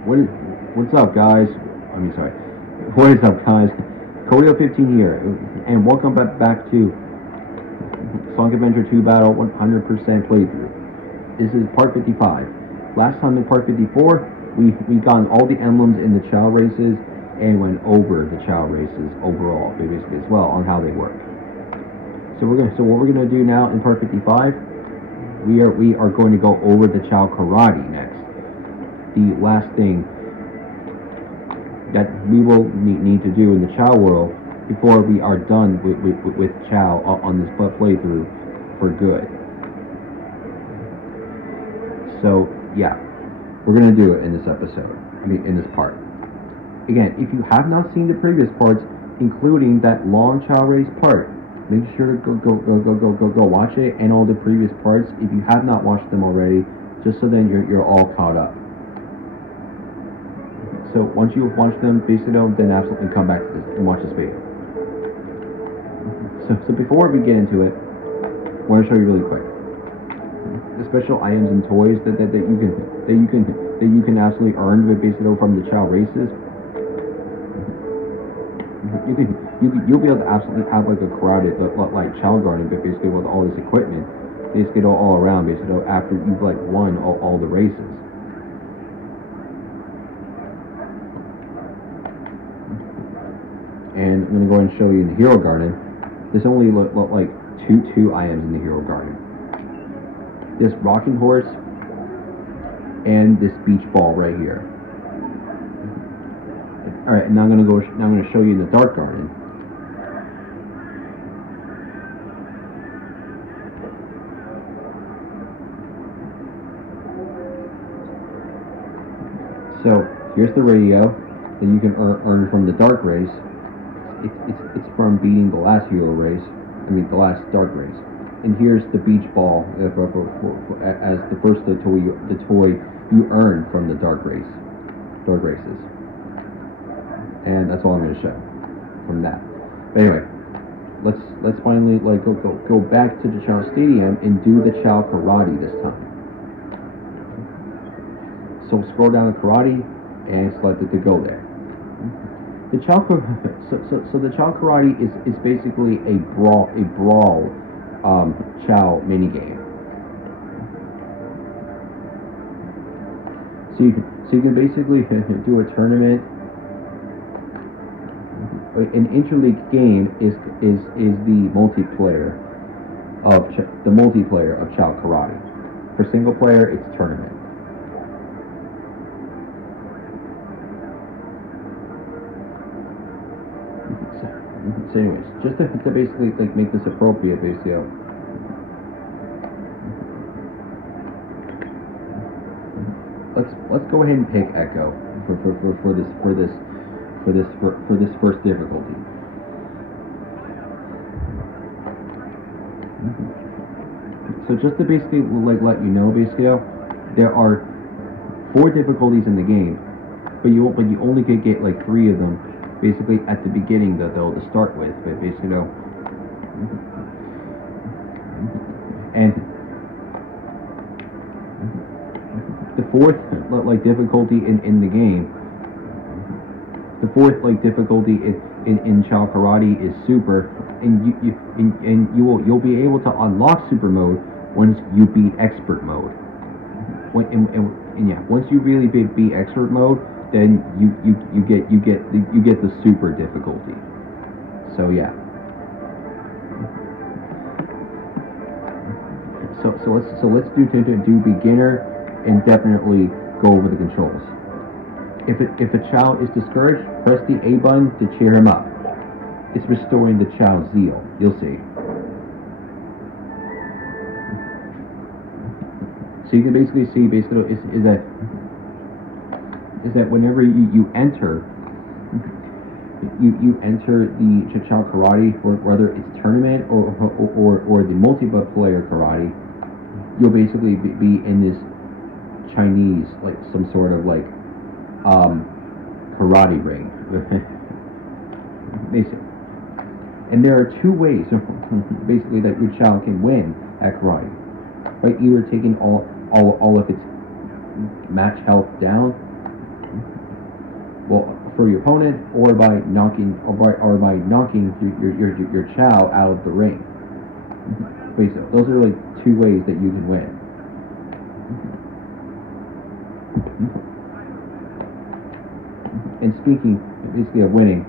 What's up, guys? Sorry. What is up, guys? Kodeo15 here, and welcome back to Sonic Adventure 2 Battle 100% playthrough. This is part 55. Last time in part 54, we got all the emblems in the Chao races and went over the Chao races overall, basically as well, on how they work. So what we're gonna do now in part 55, we are going to go over the Chao Karate next. The last thing that we will need to do in the Chao World before we are done with Chao on this playthrough for good. So yeah, we're gonna do it in this episode. In this part. Again, if you have not seen the previous parts, including that long Chao race part, make sure to go watch it and all the previous parts if you have not watched them already, just so then you're all caught up. So once you've watched them, basically, then absolutely come back to this and watch this video. So before we get into it, I want to show you really quick the special items and toys that you can absolutely earn basically from the Chao races. You'll be able to absolutely have like a karate like Chao garden, but basically with all this equipment, basically all around basically after you've like won all the races. And I'm going to go ahead and show you in the Hero Garden. There's only like two items in the Hero Garden. This rocking horse and this beach ball right here. All right, now I'm going to show you in the Dark Garden. So here's the radio that you can earn from the Dark race. It's from beating the last hero race, the last dark race. And here's the beach ball as the first toy you earn from the dark races. And that's all I'm going to show from that. But anyway, let's finally go back to the Chao Stadium and do the Chao Karate this time. So scroll down to Karate and select it to go there. The Chao so the Chao Karate is basically a brawl Chao minigame. So you can basically do a tournament. An interleague game is the multiplayer of Chao Karate. For single player, it's tournament. So anyways, just to basically make this appropriate, basically. Let's go ahead and pick Echo for this first difficulty. So just to basically let you know, basically, there are 4 difficulties in the game, but you only could get like 3 of them. Basically, at the beginning, though, to start with, but basically, and the 4th difficulty in the game, the 4th difficulty in Chao Karate is Super, and you'll be able to unlock Super mode once you beat Expert mode. Once you really beat Expert mode, then you get the super difficulty. So yeah. So let's do beginner and definitely go over the controls. If a Chao is discouraged, press the A button to cheer him up. It's restoring the Chao's zeal. You'll see. So you can basically see is that whenever you enter the Chao Karate, whether it's tournament or the multiplayer karate, you'll basically be in this Chinese some sort of karate ring. And there are 2 ways basically that your Chao can win at karate. By either taking all of its match health down, for your opponent, or by knocking your Chao out of the ring. Basically, those are like two ways that you can win. And speaking basically of winning,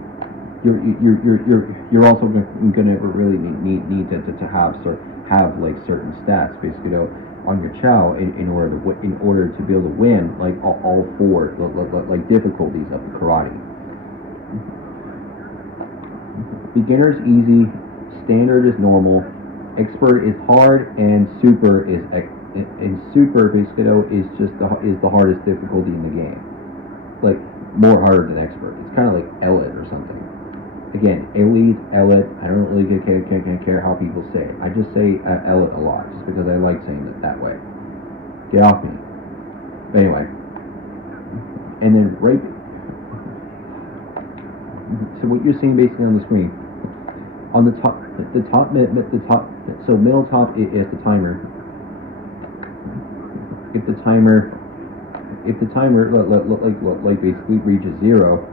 you're also gonna really need to have like certain stats, basically, on your Chao in order to be able to win like all four like difficulties of the karate. Beginner is easy, standard is normal, expert is hard, and super is basically is the hardest difficulty in the game. Like more harder than expert. It's kind of like elite or something. Again, elite, I don't really care how people say it. I just say elite a lot, just because I like saying it that way. Get off me. But anyway. And then right... So what you're seeing basically on the screen, on the top, so middle top is the timer. If the timer like basically reaches 0,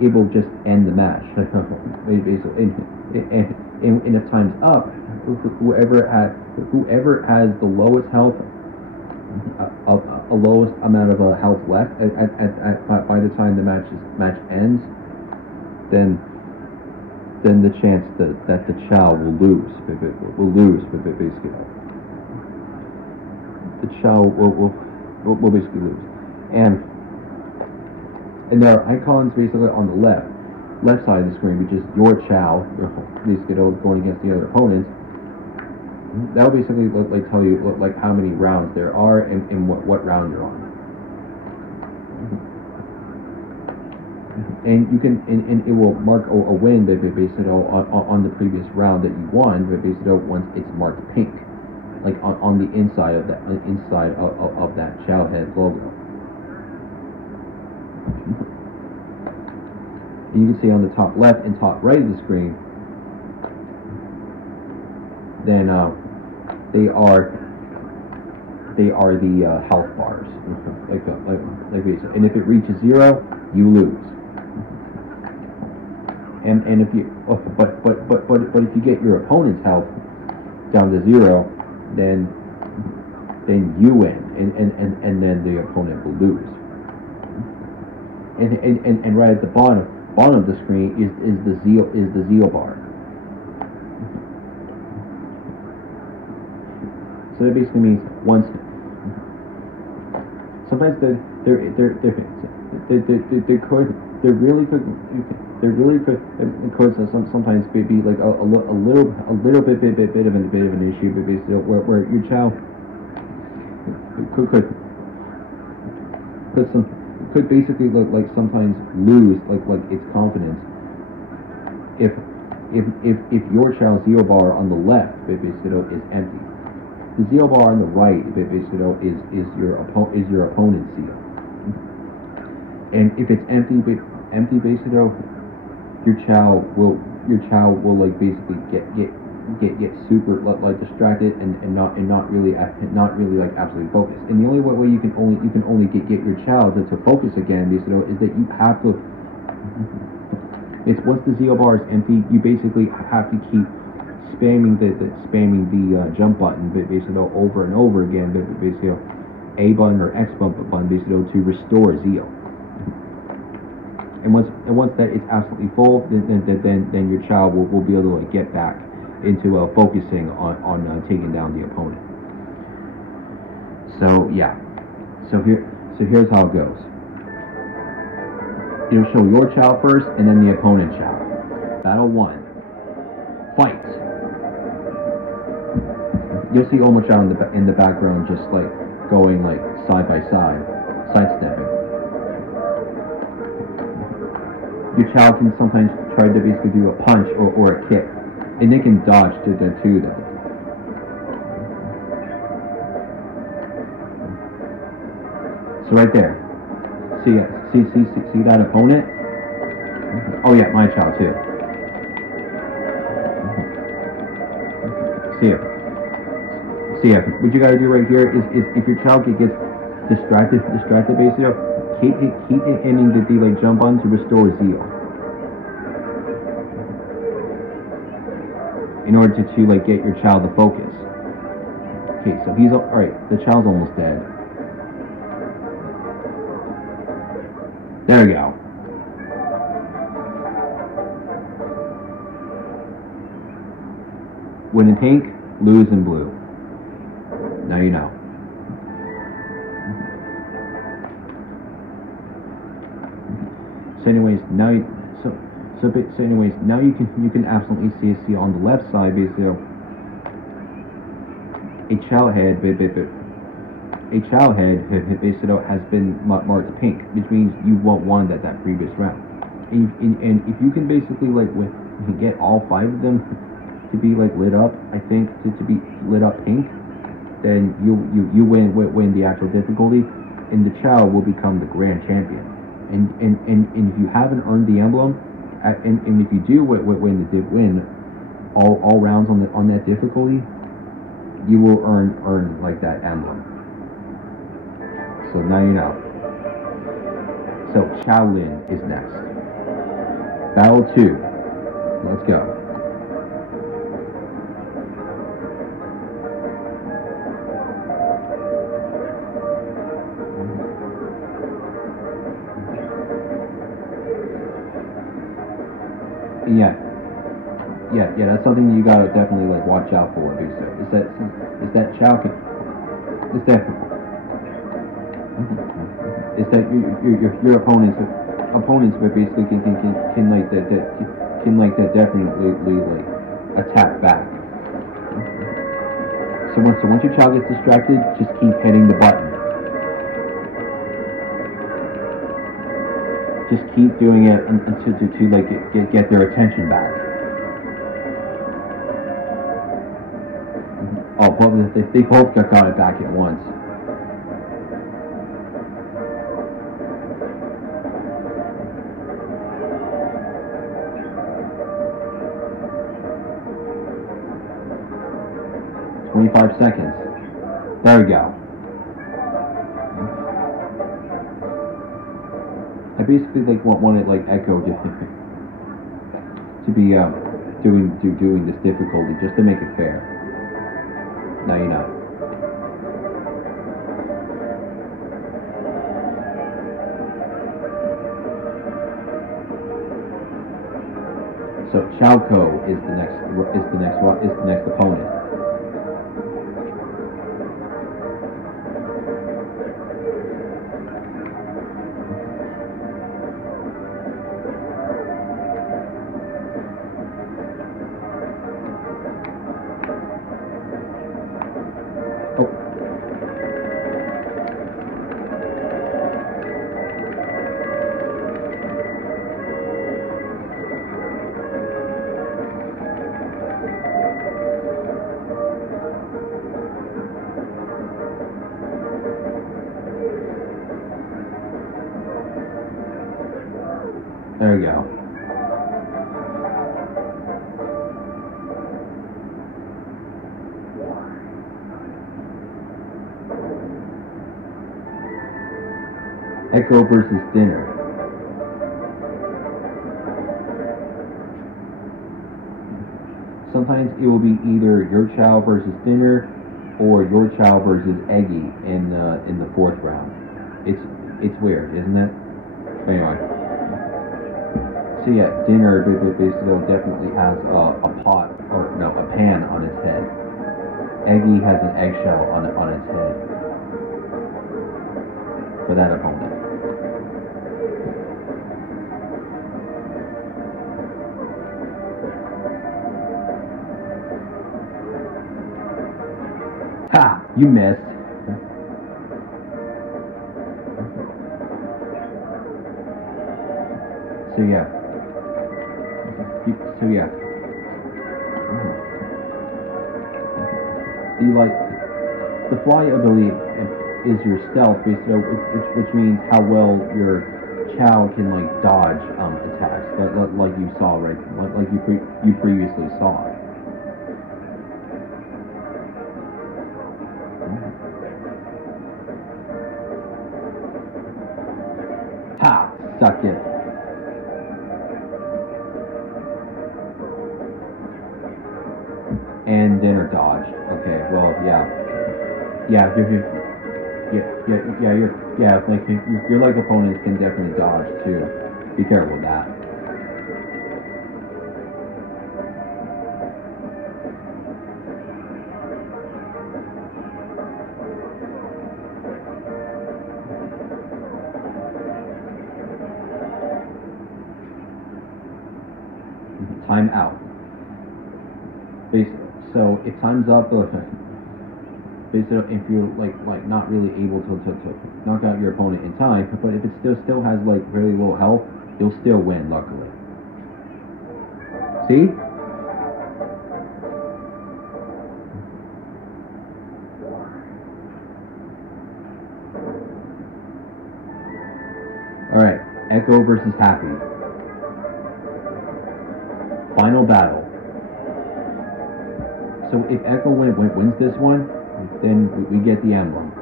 it will just end the match. And if time's up, whoever has the lowest health, lowest amount of health left by the time the match ends, then the chance that the Chao will lose, but basically the Chao will basically lose. And there are icons basically on the left side of the screen, which is your Chao, basically going against the other opponents. That will basically like tell you like how many rounds there are and what round you're on. And you can and it will mark a win basically on the previous round that you won, but basically once it's marked pink, like on the inside of that Chao head logo. And you can see on the top left and top right of the screen, then they are the health bars, like basically. And if it reaches 0, you lose. And if you but if you get your opponent's health down to 0, then you win, and then the opponent will lose. And right at the bottom of the screen is the zeal bar. So that basically means once sometimes they really could sometimes be like a little bit of an issue, but basically where your Chao could basically like sometimes lose like its confidence if your Chao's zeal bar on the left basically is empty. The zeal bar on the right basically is your opponent's zeal. And if it's empty basically your Chao will like basically get super like distracted and not really like absolutely focused. And the only way you can only get your Chao to focus again basically is that you have to. It's once the zeal bar is empty, you basically have to keep spamming the jump button basically over and over again, basically A button or X button basically to restore zeal. And once that it's absolutely full, then your Chao will be able to like get back into focusing on taking down the opponent. So yeah, so here's how it goes. You'll show your Chao first, and then the opponent Chao. Battle 1. Fight. You'll see Omo Chao in the background, just like going like side by side, sidestepping. Your Chao can sometimes try to basically do a punch or a kick, and they can dodge to the two of them. So right there, see that opponent? Oh yeah, my Chao too. See it. What you gotta do right here is if your Chao gets distracted base, keep hitting the like jump button to restore zeal. In order to like get your child to focus. Okay, so he's alright, the child's almost dead. There we go. Win in pink, lose in blue. Now you know. So anyways, now you, so anyways, now you can absolutely see on the left side basically a child head basically has been marked pink, which means you won that previous round. And if you can basically like get all 5 of them to be like lit up, I think to be lit up pink, then you win the actual difficulty, and the child will become the grand champion. And if you haven't earned the emblem, and if you do win all rounds on that difficulty, you will earn like that emblem. So now you know. So Shaolin is next. Battle 2. Let's go. Yeah, that's something you gotta definitely like watch out for. Is that Chao can, is that your opponents basically can like that definitely like attack back. So once your child gets distracted, just keep hitting the button. Just keep doing it until to like get their attention back. Oh, but they both got it back at once. "25 seconds. There we go. I basically like wanted like Echo to be doing this difficulty just to make it fair. Now you know. So Chao is the next opponent. There we go. Echo versus Dinner. Sometimes it will be either your Chao versus Dinner or your Chao versus Eggy in the 4th round. It's weird, isn't it? Anyway. So yeah, Dinner basically definitely has a pot, or no, a pan on its head. Eggy has an eggshell on its head. For that opponent. Ha! You missed. So yeah. The fly ability is your stealth, which means how well your Chao can like dodge attacks, like you saw like you previously saw. Duck it. And then are dodged. Okay, well, yeah. Yeah, your like opponents can definitely dodge too. Be careful with that. Time out. So if time's up, basically, if you're like not really able to knock out your opponent in time, but if it still has like very little health, you'll still win. Luckily. See? All right, Echo versus Happy. Final battle. So if Echo wins this one, then we get the emblem,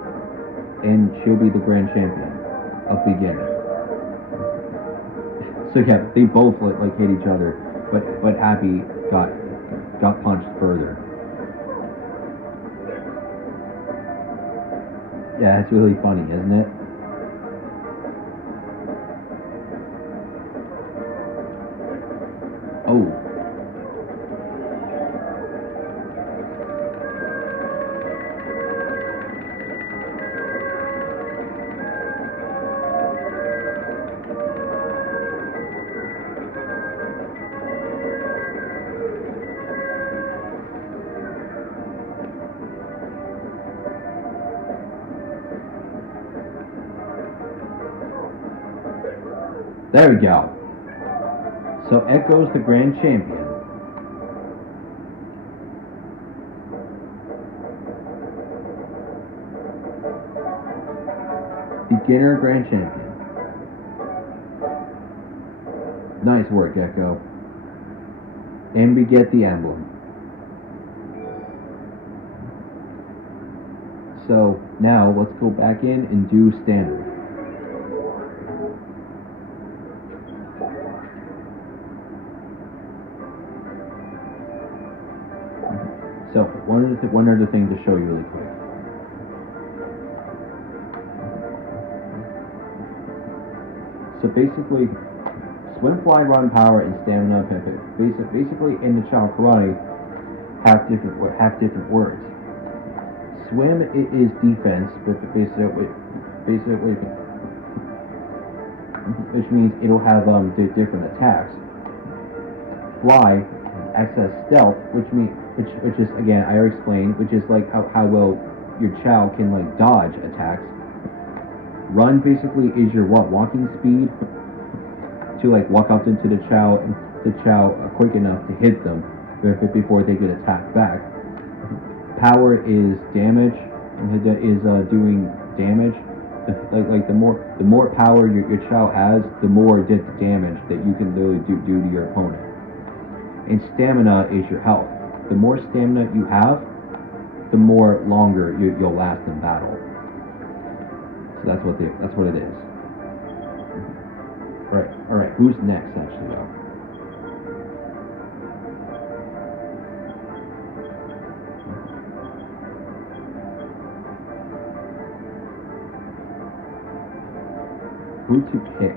and she'll be the grand champion of beginner. So yeah, they both like hit each other, but Happy got punched further. Yeah, it's really funny, isn't it? Oh. There we go. So Echo's the grand champion. Beginner grand champion. Nice work, Echo. And we get the emblem. So now let's go back in and do standard. So one other thing to show you really quick. So basically, swim, fly, run, power, and stamina. Basically, in the Chao Karate, have different words. Swim is defense, but basically, which means it'll have different attacks. Fly acts as stealth, which is again I already explained, which is like how well your Chao can like dodge attacks. Run basically is your walking speed to like walk up into the Chao quick enough to hit them before they get attacked back. Power is damage, is doing damage. Like the more power your Chao has, the more damage that you can literally do to your opponent. And stamina is your health. The more stamina you have, the more longer you'll last in battle. So that's what it is. All right. Who's next? Actually, though. Who to pick?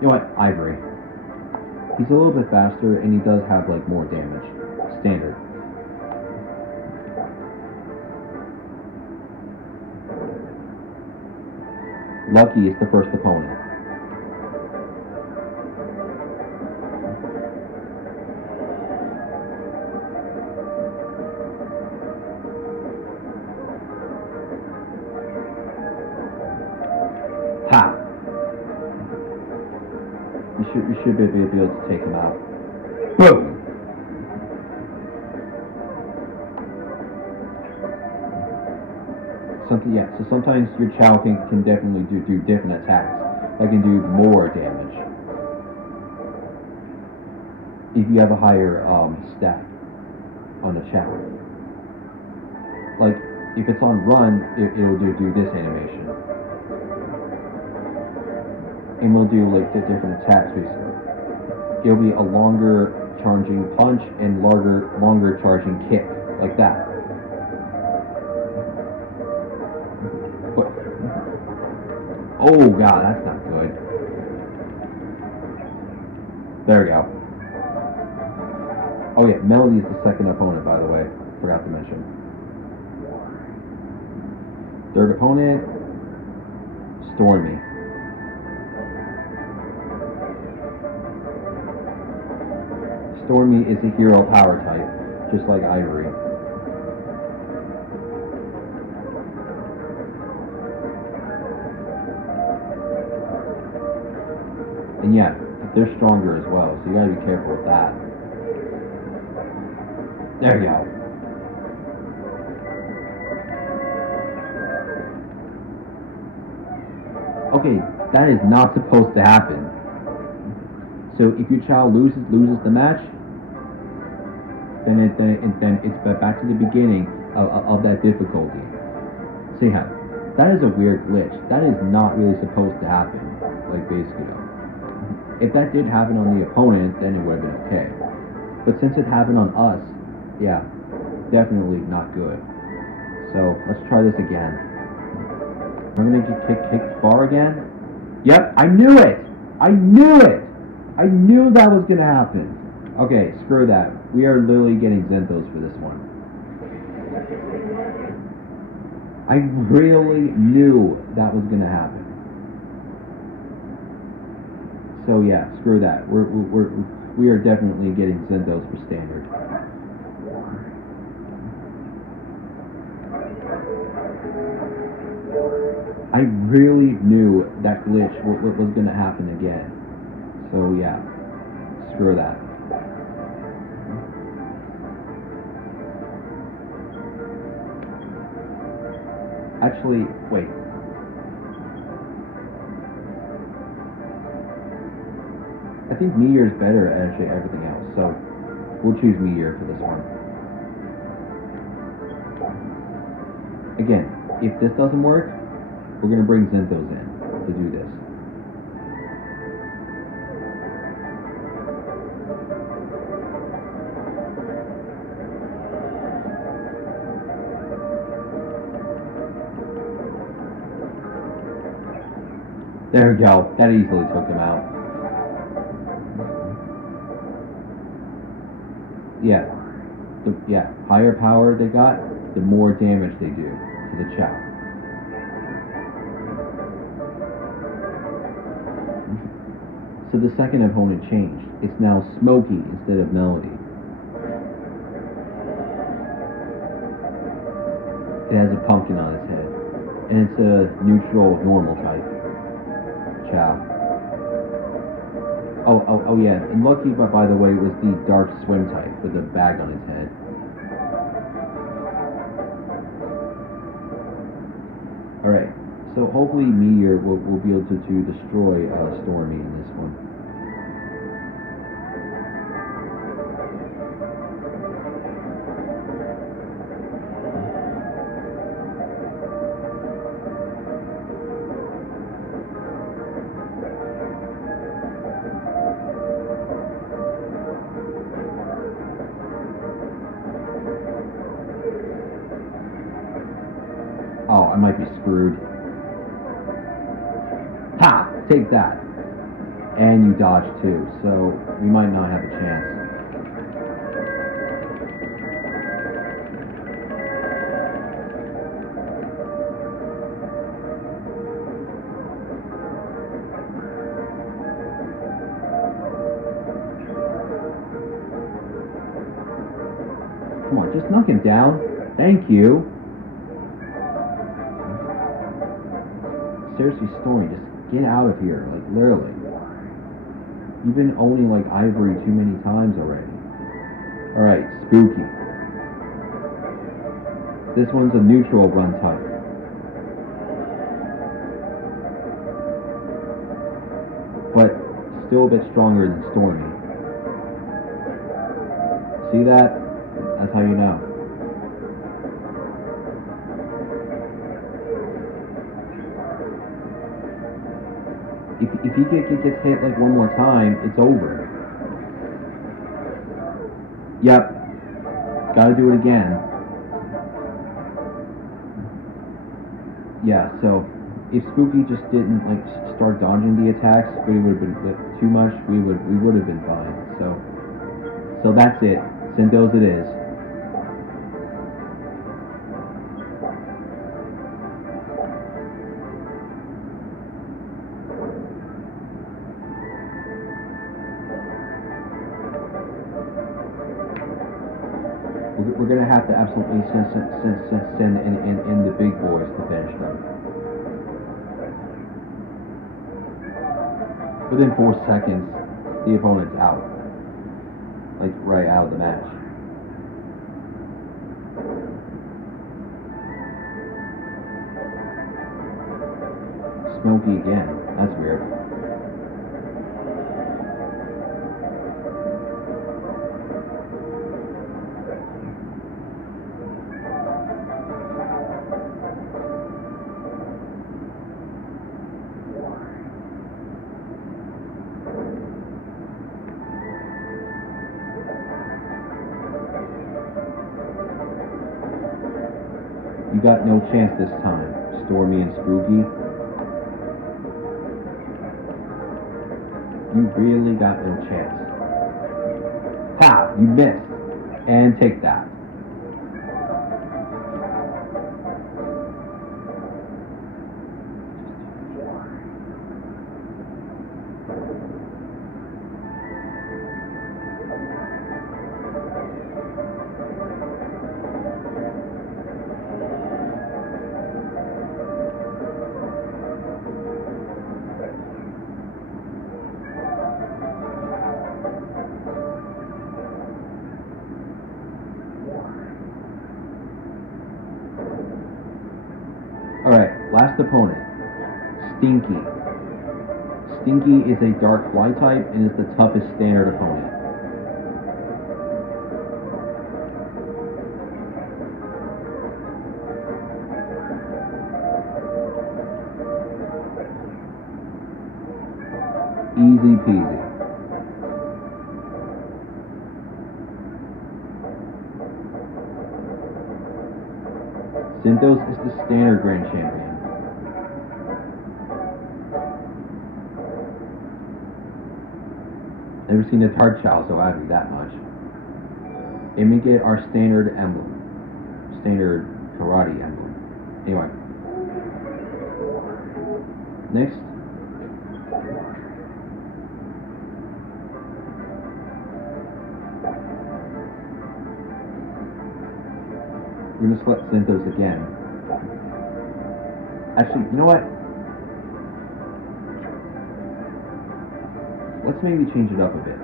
You know what? Ivory. He's a little bit faster, and he does have like more damage. Standard. Lucky is the first opponent. Ha! You should be able to take him out. Boom! So sometimes your Chao can definitely do different attacks. That can do more damage if you have a higher stat on the Chao. Like if it's on run, it'll do this animation. And we'll do like the different attacks. It'll be a longer charging punch and longer charging kick, like that. But, oh god, that's not good. There we go. Oh yeah, Melody is the second opponent, by the way. Forgot to mention. Third opponent, Stormy. Stormy is a hero power type, just like Ivory. And yeah, they're stronger as well, so you gotta be careful with that. There you go. Okay, that is not supposed to happen. So if your child loses the match, then it's back to the beginning of that difficulty. So yeah, that is a weird glitch. That is not really supposed to happen, like basically though. If that did happen on the opponent, then it would have been okay. But since it happened on us, yeah, definitely not good. So let's try this again. I'm gonna get kick bar again. Yep, I knew it! I knew it! I knew that was gonna happen. Okay, screw that. We are literally getting Zentos for this one. I really knew that was gonna happen. So yeah, screw that. We are definitely getting Zentos for standard. I really knew that glitch was going to happen again. So yeah, screw that. Actually, wait. I think Meteor is better at actually everything else, so we'll choose Meteor for this one. Again, if this doesn't work, we're going to bring Zentos in to do this. There we go. That easily took him out. Yeah. Yeah. Higher power they got, the more damage they do to the Chao. So the second opponent changed. It's now Smokey instead of Melody. It has a pumpkin on its head. And it's a neutral, normal type. Chao. Oh yeah. And Lucky, by the way, was the dark swim type with a bag on his head. Alright. So hopefully Meteor will be able to destroy Stormy in this one. Oh, I might be screwed. Ha! Take that. And you dodged too, so we might not have a chance. Come on, just knock him down. Thank you. Seriously, Stormy, just get out of here, like, literally. You've been owning, like, Ivory too many times already. Alright, Spooky. This one's a neutral run type. But still a bit stronger than Stormy. See that? That's how you know. If he gets hit like one more time, it's over. Yep. Gotta do it again. Yeah, so if Spooky just didn't like start dodging the attacks, but he would have been too much, we would have been fine. So that's it. Sendos it is. We're gonna have to absolutely send in the big boys to finish them. Within 4 seconds, the opponent's out. Like, right out of the match. Smokey again. That's weird. You got no chance this time, Stormy and Spooky. You really got no chance. Ha! You missed. And take that. Alright, last opponent. Stinky. Stinky is a dark fly type and is the toughest standard opponent. Easy peasy. Synthos is the standard grand champion. Never seen a Tart Chao so happy that much. And we get our standard emblem. Standard karate emblem. Anyway. Next. We're gonna select Synthos again. Actually, you know what? Let's maybe change it up a bit.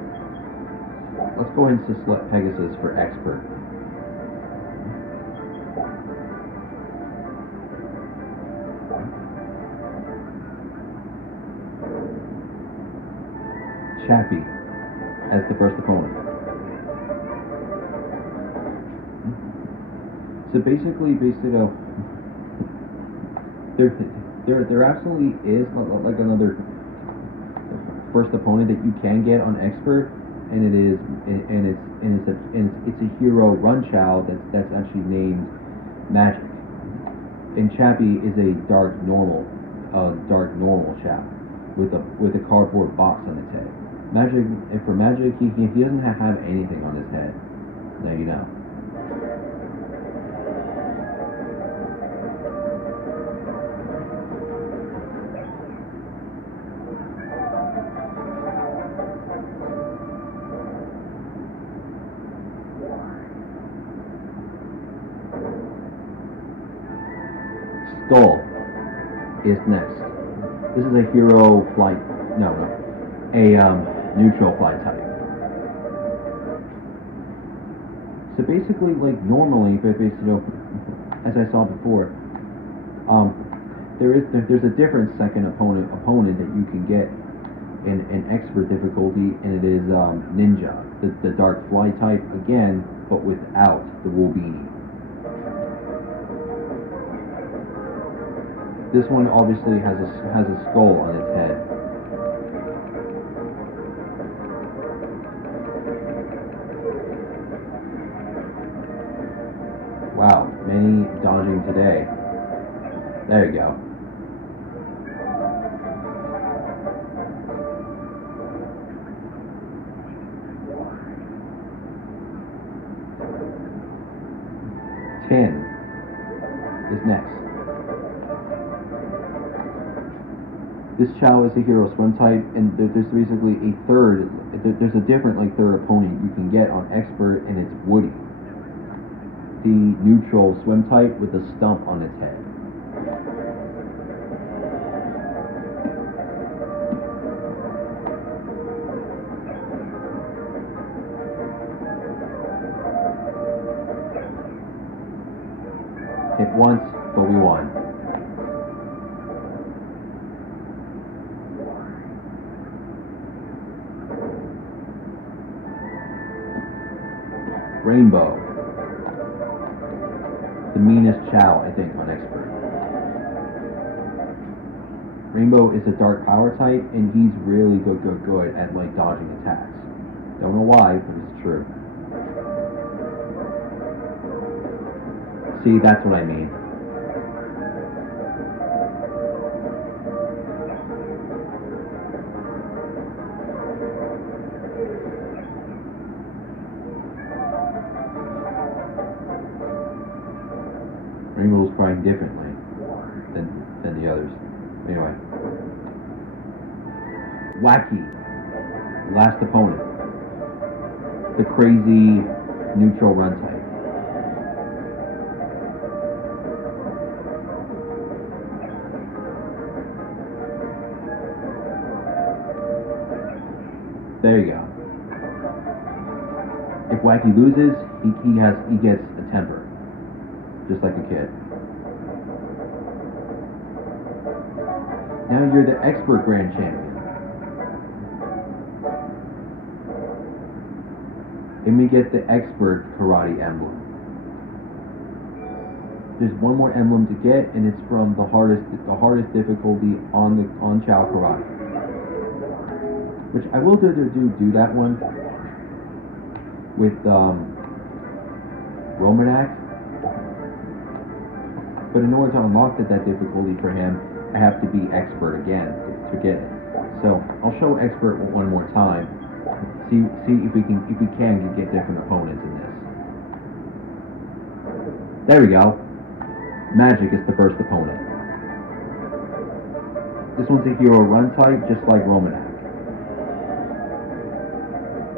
Let's go ahead and select Pegasus for Expert. Chappie as the first opponent. So basically, there absolutely is like another first opponent that you can get on Expert, and it's a hero run Chao that's actually named Magic. And Chappie is a dark normal Chao with a cardboard box on its head. Magic, and for Magic, he doesn't have anything on his head. Now you know. Skull is next. This is a hero flight. No. A neutral flight type. So basically, like normally, as I saw before, there's a different second opponent that you can get in Expert difficulty, and it is Ninja, the dark fly type again, but without the wool beanie. This one obviously has a skull on its head, dodging today. There you go. Tin is next. This Chao is a hero swim type, and there's basically a third, there's a different like third opponent you can get on expert, and it's Woody, the neutral swim type with a stump on its head. Hit once, but we won. Rainbow. The meanest Chao, I think, on expert. Rainbow is a dark power type, and he's really good at like dodging attacks. Don't know why, but it's true. See, that's what I mean. Rainbow's crying differently than the others. Anyway. Wacky. Last opponent. The crazy neutral run type. There you go. If Wacky loses, he gets a temper. Just like a kid. Now you're the expert grand champion. And we get the expert karate emblem. There's one more emblem to get, and it's from the hardest difficulty on Chao Karate. Which I will do that one with Romanak. But in order to unlock that difficulty for him, I have to be expert again to get it. So I'll show expert one more time. See if we can get different opponents in this. There we go. Magic is the first opponent. This one's a hero run type, just like Romanak,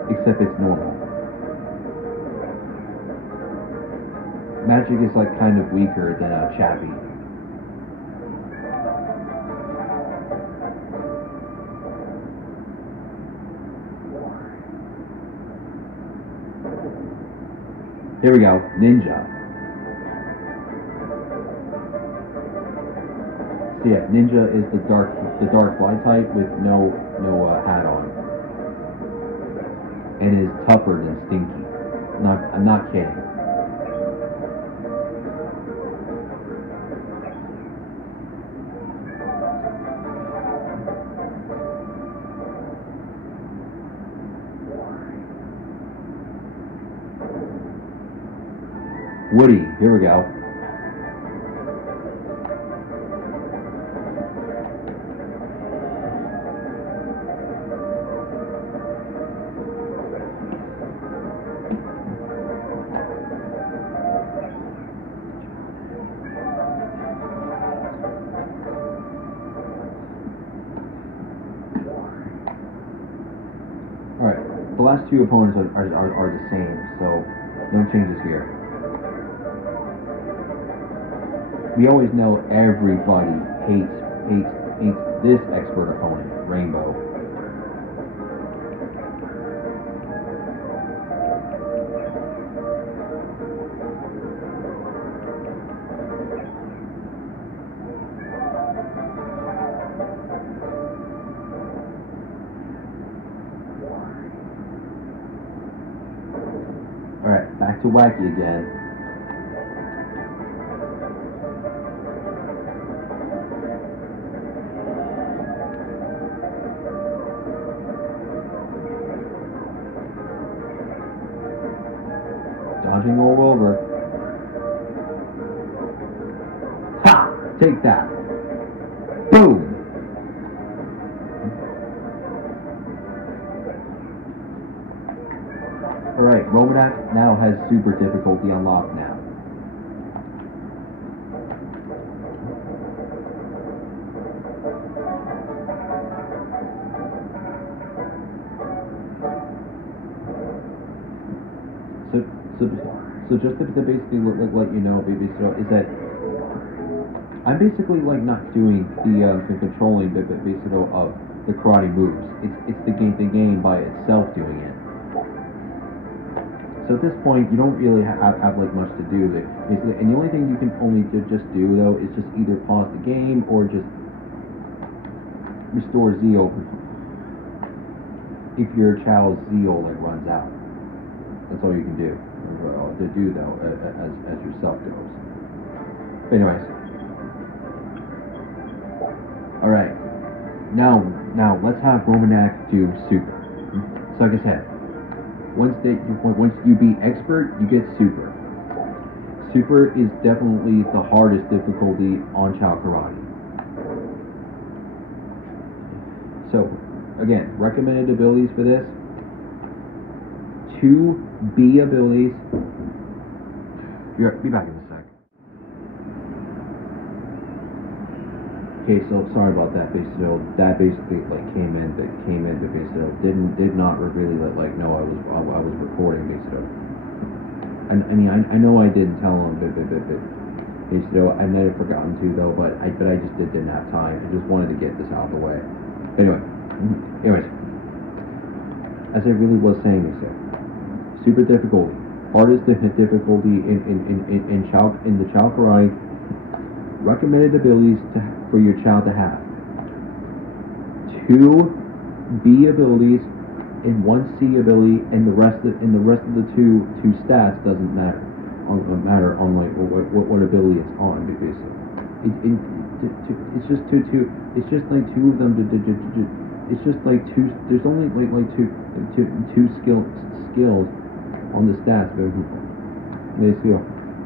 except it's normal. Magic is like kind of weaker than Chappie. Here we go, Ninja. So yeah, Ninja is the dark fly type with no hat on, and is tougher than Stinky. I'm not kidding. Woody, here we go. Alright, the last two opponents are the same, so no changes here. We always know everybody hates this expert opponent, Rainbow. Alright, back to Wacky again. Dodging all over. Take that. Boom. Alright, Romanak now has super difficulty unlocked now. So just to basically let you know, is that I'm basically like not doing the controlling basically of the karate moves. It's the game by itself doing it. So at this point, you don't really have like much to do. Basically, and the only thing you can only just do though is just either pause the game or just restore zeal if your Chao's zeal like runs out. That's all you can do to do though as yourself goes. But anyways, all right. Now let's have Romanak do super. So like I said, once you beat expert, you get super. Super is definitely the hardest difficulty on Chao Karate. So again, recommended abilities for this: 2 B abilities. Be back in a sec. Okay, so sorry about that. So that basically like came in to basically did not really like know I was recording basically. And I mean I know I didn't tell him basically I might have forgotten to though, but I just didn't have time. I just wanted to get this out of the way. Anyways, as I really was saying, super difficulty, hardest difficulty in the Chao Karate. Recommended abilities for your child to have: 2 B abilities and 1 C ability, and the rest of the two stats doesn't matter on like what ability it's on. Basically, it's just two. It's just like 2 of them. It's just like 2. There's only like two skills on the stats. Basically,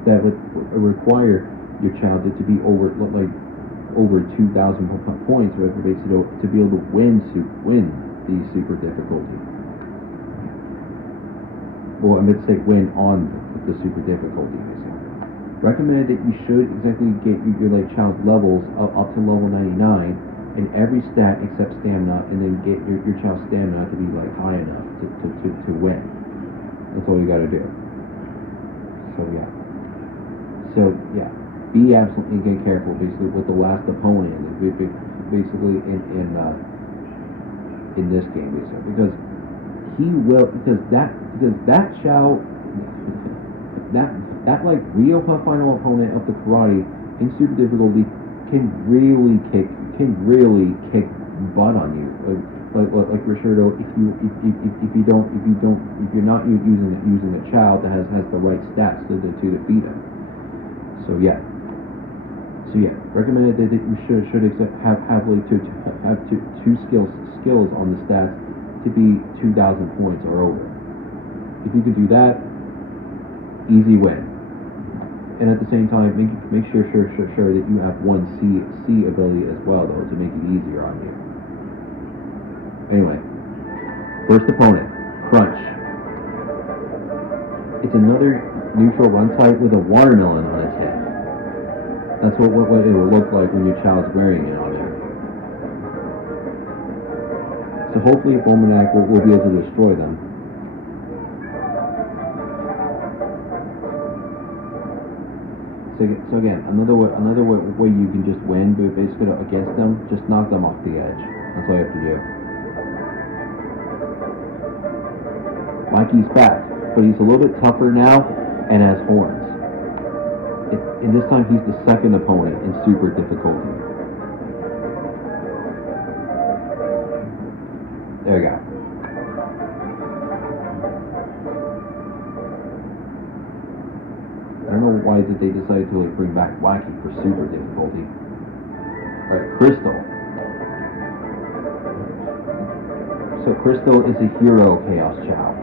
that would require your child to be over 2,000 points to be able to win the super difficulty. Well, I'm going to say win on the super difficulty. Recommended that you should exactly get your like child's levels up to level 99 in every stat except stamina, and then get your child's stamina to be like high enough to win. That's all you got to do. So yeah. Be absolutely careful, basically, with the last opponent, basically in this game, basically, because that Chao, that like real final opponent of the karate in super difficulty can really kick butt on you. Like Risherdo, if you're not using a Chao that has the right stats to defeat him. So yeah, recommended that you should have two skills on the stats to be 2,000 points or over. If you can do that, easy win. And at the same time, make sure that you have 1 C ability as well, though, to make it easier on you. Anyway, first opponent, Crunch. It's another neutral run type with a watermelon on its head. That's what it will look like when your child's wearing it on there. So hopefully Romanak will be able to destroy them. So again, another way you can just win, but basically against them, just knock them off the edge. That's all you have to do. Mikey's back, but he's a little bit tougher now and has horns. And this time he's the second opponent in super difficulty. There we go. I don't know why did they decide to like bring back Wacky for super difficulty. Alright, Crystal. So Crystal is a hero Chaos Chao.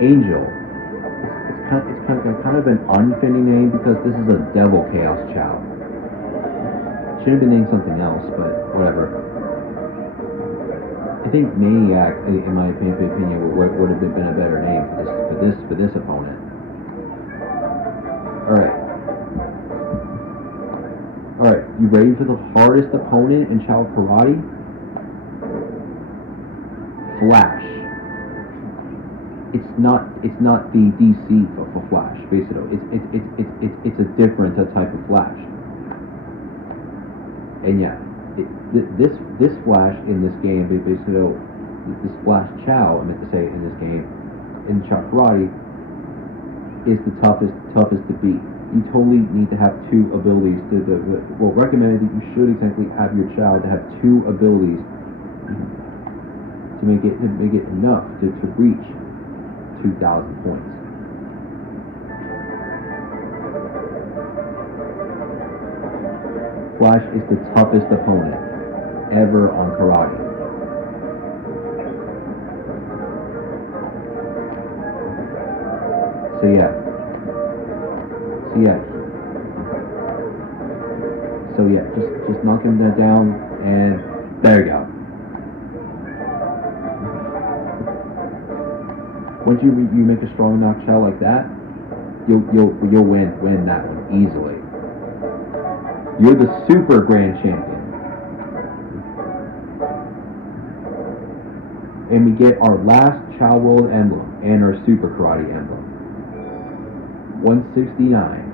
Angel. It's kind of an unfitting name because this is a Devil Chaos Chao. Should have been named something else, but whatever. I think Maniac, in my opinion, would have been a better name for this opponent. All right, you ready for the hardest opponent in Chao Karate? Flash. It's not the DC for Flash, basically. It's a different type of Flash. And yeah, this Flash in this game, basically, this Flash Chao, I meant to say, in this game, in Chao Karate, is the toughest to beat. You totally need to have two abilities well, recommended that you should exactly have your Chao to have two abilities to make it enough to reach 2,000 points. Flash is the toughest opponent ever on karate. So yeah, just knock him down, and there you go. Once you make a strong enough Chao like that, you'll win that one easily. You're the Super Grand Champion. And we get our last Chao World emblem and our Super Karate emblem. 169.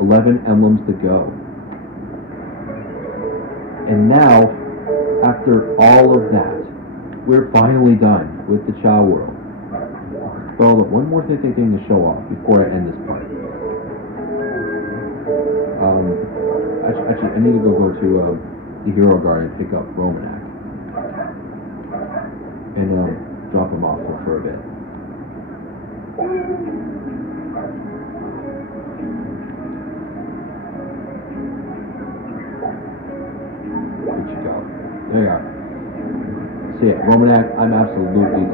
11 emblems to go. And now, after all of that, we're finally done with the Chao World. Well, look, one more thing to show off before I end this part. Actually, I need to go to the Hero Garden and pick up Romanak and drop him off for a bit. Where'd you go? There you are. So yeah, Romanak, I'm absolutely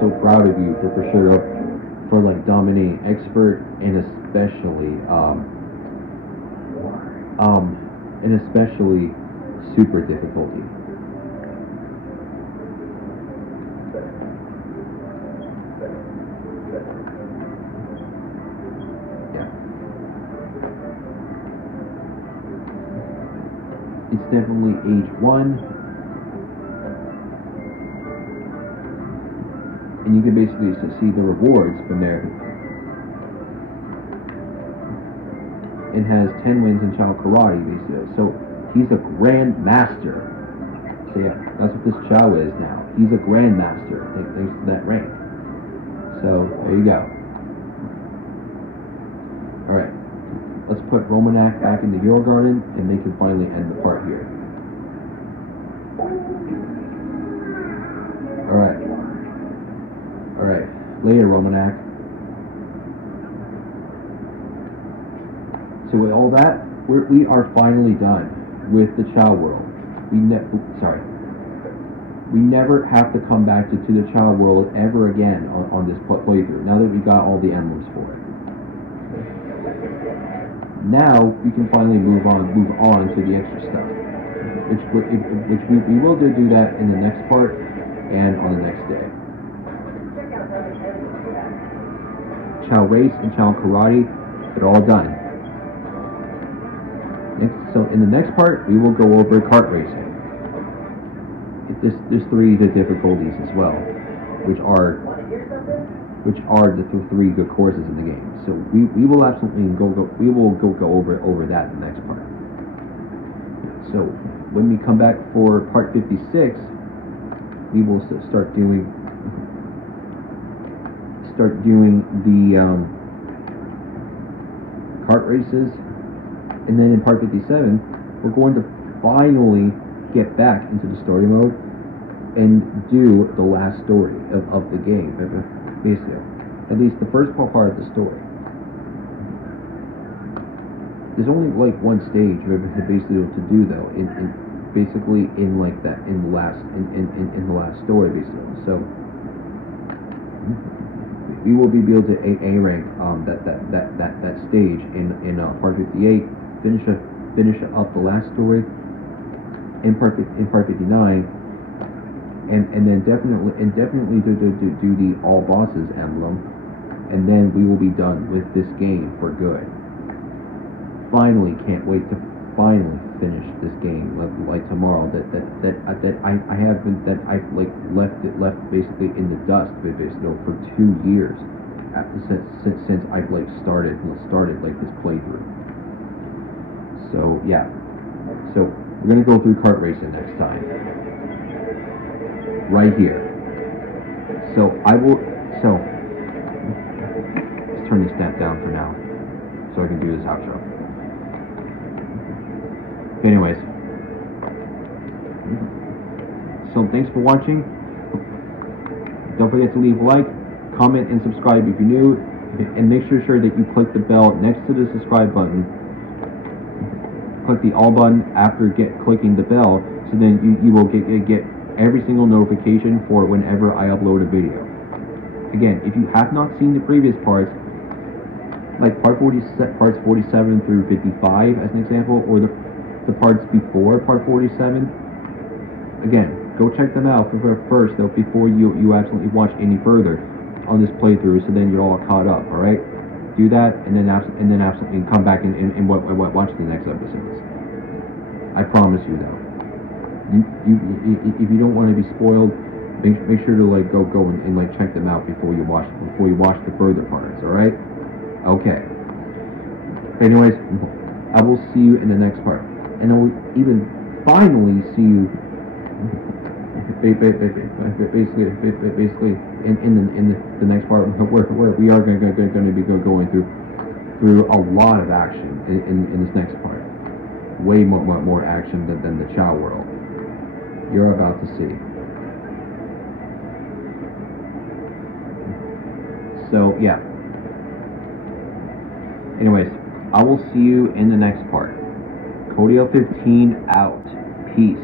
so proud of you for sure for dominating expert and especially super difficulty. Yeah. It's definitely age 1. And you can basically see the rewards from there. It has 10 wins in Chao Karate, basically. So he's a Grand Master. So yeah, that's what this Chao is now. He's a Grand Master, thanks to that rank. So there you go. Alright, let's put Romanak back in the Hero Garden, and they can finally end the part here. Alright, later Romanak. So with all that, we are finally done with the Chao World. We never have to come back to the Chao World ever again on this playthrough, now that we got all the emblems for it. Now we can finally move on to the extra stuff, which we will do that in the next part and on the next day. Chao Race and Chao Karate, they're all done. So in the next part, we will go over kart racing. There's 3 difficulties as well, which are the 3 good courses in the game. So we will absolutely go over that in the next part. So when we come back for part 56, we will start doing the kart races. And then in part 57, we're going to finally get back into the story mode and do the last story of the game, basically. At least the first part of the story. There's only one stage basically to do though, in the last story basically. So we will be able to A rank that stage in part 58. Finish up the last story in part 59, and then definitely do the all bosses emblem, and then we will be done with this game for good. Finally, can't wait to finally finish this game like tomorrow. That I've like left basically in the dust for 2 years since I've like started like this playthrough. So yeah, so we're gonna go through kart racing next time, right here. So let's turn this stamp down for now, so I can do this outro. Anyways, so thanks for watching. Don't forget to leave a like, comment, and subscribe if you're new, and make sure that you click the bell next to the subscribe button. Click the all button after clicking the bell, so then you will get every single notification for whenever I upload a video. Again, if you have not seen the previous parts, like parts 47 through 55 as an example, or the parts before part 47, again, go check them out first though before you absolutely watch any further on this playthrough, so then you're all caught up. All right, do that, and then absolutely come back and watch the next episodes. I promise you though. If you don't want to be spoiled, make sure to like go and like check them out before you watch the further parts. All right. Okay. Anyways, I will see you in the next part, and I will even finally see you basically in the next part where we are going to be going through a lot of action in this next part. Way more action than the Chao World. You're about to see. So yeah. Anyways, I will see you in the next part. Codio 15 out. Peace.